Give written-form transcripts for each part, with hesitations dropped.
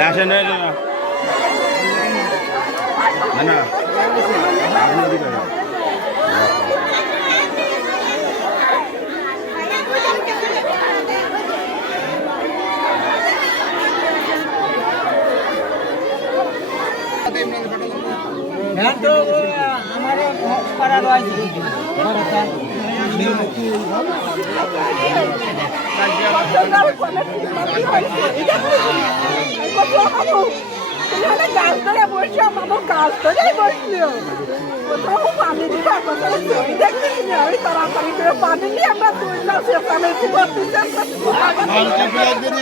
আসেন না না আমার পাড়া রয়েছে গাছ ধরে বসে আমার গাছ ধরে বসলো কোথাও পানি দিতে দেখতেছি আমি তাড়াতাড়ি করে পানি নিয়ে আমরা তুললাম সেখানে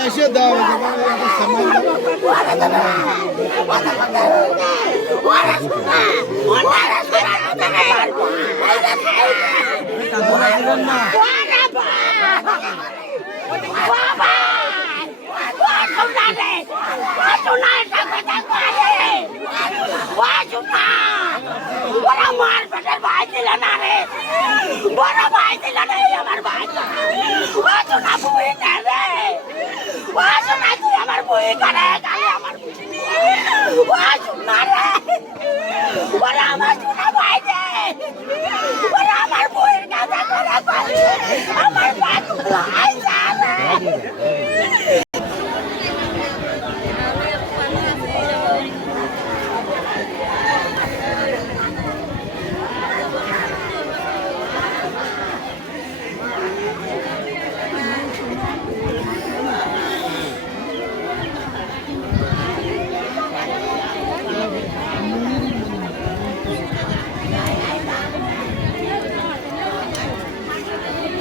এসে দাও আমার পেটের ভাই ছিল না রে বড় ভাই ছিল না আমার ভাই না বই না রে না তুই আমার বই করে গালে আমার না রে বড় আমার সোনা ভাই রে বড় আমার বইয়ের কাছে করে আমার ভাই